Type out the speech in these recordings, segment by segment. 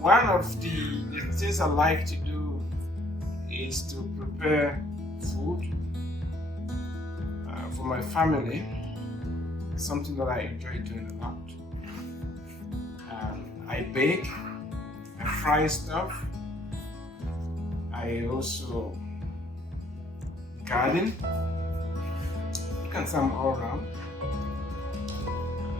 One of the things I like to do is to prepare food for my family. It's something that I enjoy doing a lot. I bake, I fry stuff, I also garden. You can say I'm all around.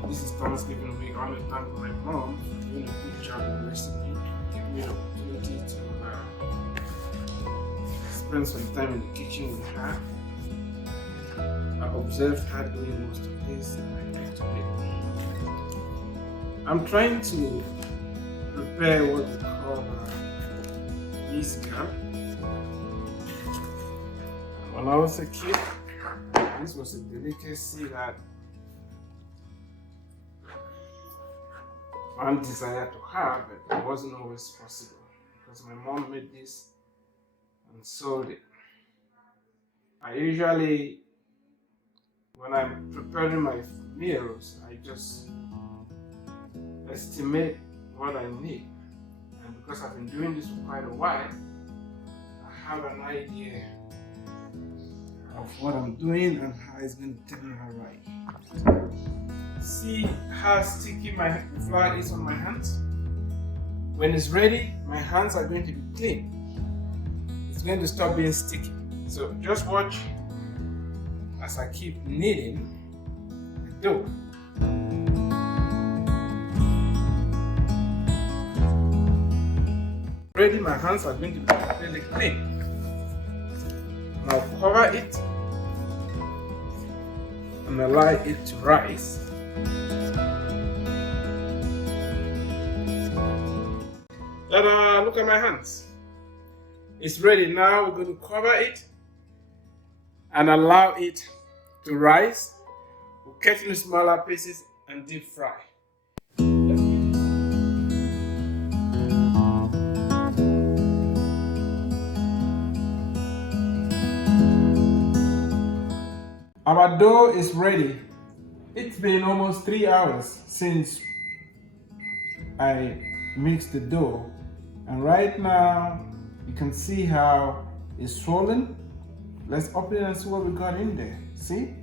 This is Thanksgiving week. I want to thank my mom for doing a good job of raising me, giving me the opportunity to spend some time in the kitchen with her. I observed her doing most of this and I get to it. I'm trying to prepare what we call misga. When I was a kid, this was a delicacy that one desired to have, but it wasn't always possible because my mom made this and sold it. I usually, when I'm preparing my meals, I just estimate what I need. And because I've been doing this for quite a while, I have an idea of what I'm doing and how it's going to turn out right. See how sticky my flour is on my hands? When it's ready, my hands are going to be clean. It's going to stop being sticky. So just watch as I keep kneading the dough. Ready, my hands are going to be completely clean. Now cover it and allow it to rise. Ta-da! Look at my hands. It's ready. Now we're going to cover it and allow it to rise. We'll cut into smaller pieces and deep fry. Our dough is ready. It's been almost 3 hours since I mixed the dough, and right now you can see how it's swollen. Let's open it and see what we got in there. See?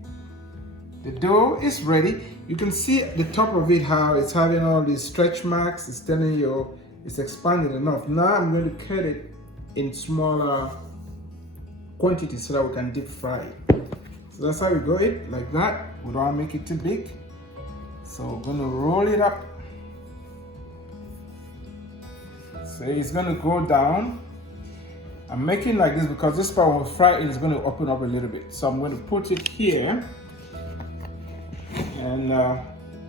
The dough is ready. You can see at the top of it how it's having all these stretch marks. It's telling you it's expanded enough. Now I'm going to cut it in smaller quantities so that we can deep fry it. So that's how we go it, like that. We don't want to make it too big. So we're going to roll it up. So it's going to go down. I'm making like this because this part when we fry it is going to open up a little bit. So I'm going to put it here. And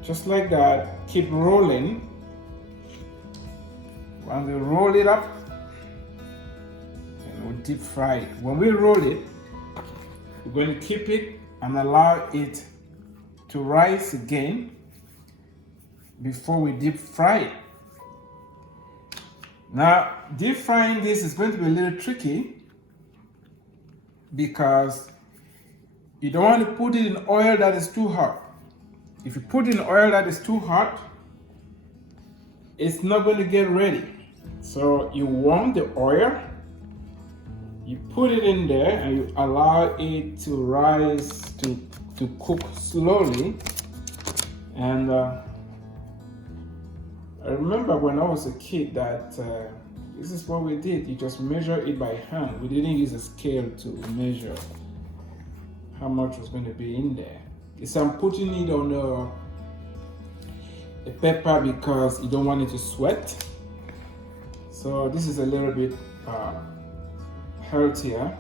just like that, keep rolling. When we roll it up, and we'll deep fry it. When we roll it, we're going to keep it and allow it to rise again before we deep fry it. Now, deep frying this is going to be a little tricky because you don't want to put it in oil that is too hot. If you put it in oil that is too hot, it's not going to get ready. So you warm the oil, you put it in there and you allow it to rise, to cook slowly. And I remember when I was a kid that this is what we did. You just measure it by hand. We didn't use a scale to measure how much was going to be in there. So I'm putting it on a pepper because you don't want it to sweat. So this is a little bit healthier.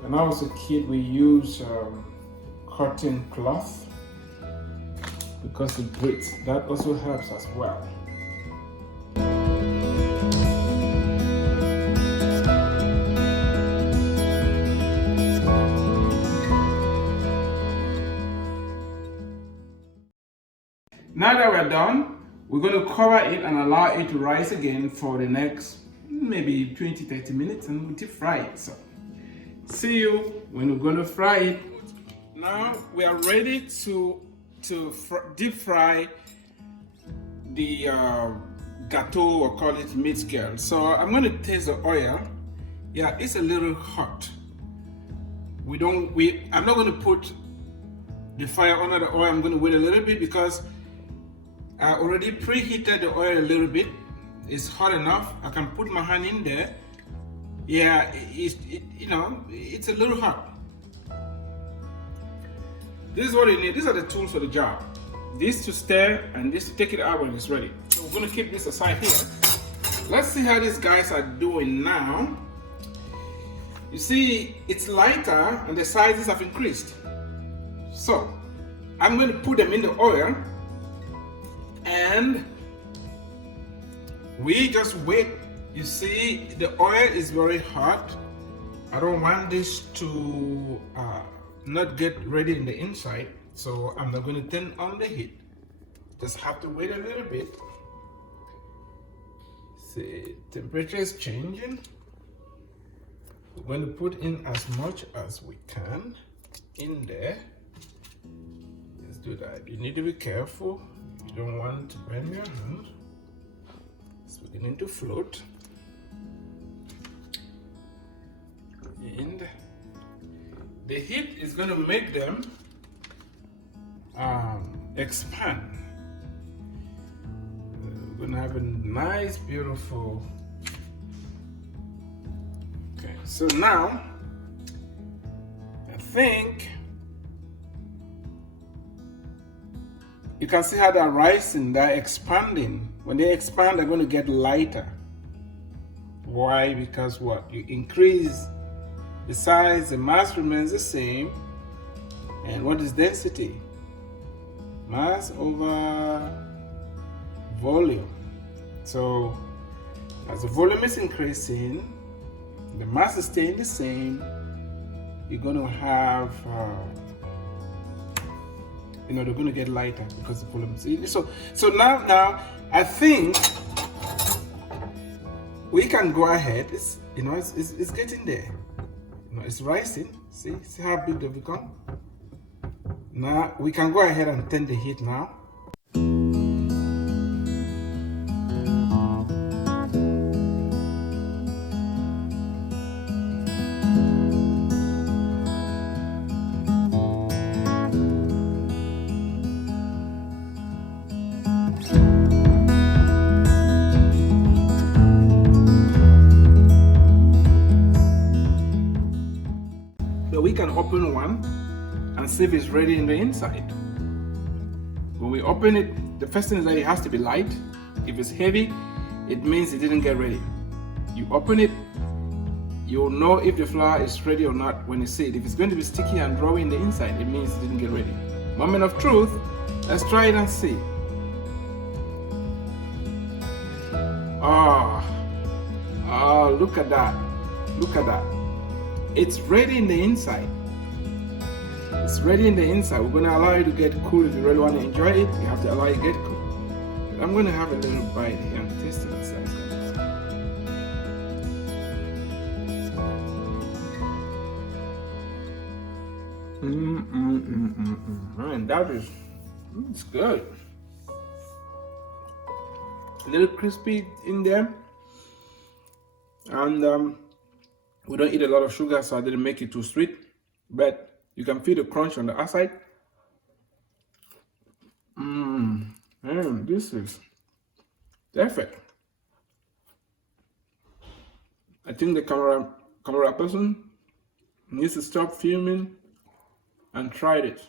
When I was a kid, we used cotton cloth because it breathes. That also helps as well. Now that we're done, we're going to cover it and allow it to rise again for the next maybe 20-30 minutes and we'll deep fry it. So see you when we're going to fry it. Now we are ready to deep fry the gâteau or call it meat scale. So I'm going to taste the oil. Yeah, it's a little hot. I'm not going to put the fire under the oil. I'm going to wait a little bit because I already preheated the oil a little bit. It's hot enough. I can put my hand in there. Yeah, it's a little hot. This is what you need. These are the tools for the job. This to stir and this to take it out when it's ready. So we're gonna keep this aside here. Let's see how these guys are doing now. You see, it's lighter and the sizes have increased. So I'm going to put them in the oil and we just wait. You see, the oil is very hot. I don't want this to not get ready in the inside, so I'm not going to turn on the heat. Just have to wait a little bit. See, temperature is changing. We're going to put in as much as we can in there. Let's do that. You need to be careful. You don't want to burn your hand. It's beginning to float. And the heat is going to make them expand. We're going to have a nice, beautiful. Okay, so now I think you can see how they're rising, they're expanding. When they expand, they're going to get lighter. Why? Because what? You increase the size, the mass remains the same. And what is density? Mass over volume. So as the volume is increasing, the mass is staying the same, you're going to have, they're going to get lighter because the volume is. So now I think we can go ahead. It's getting there. It's rising. See how big they've become. Now we can go ahead and turn the heat now. So we can open one and see if it's ready in the inside. When we open it, the first thing is that it has to be light. If it's heavy, it means it didn't get ready. You open it, you'll know if the flour is ready or not when you see it. If it's going to be sticky and drawy in the inside, it means it didn't get ready. Moment of truth, let's try it and see. Oh, look at that. Look at that. It's ready in the inside. It's ready in the inside. We're going to allow it to get cool. If you really want to enjoy it, you have to allow it to get cool. But I'm going to have a little bite here and taste it and see. Man, that is, it's good. A little crispy in there. And we don't eat a lot of sugar, so I didn't make it too sweet. But you can feel the crunch on the outside. Man, this is perfect. I think the camera person needs to stop filming and try it.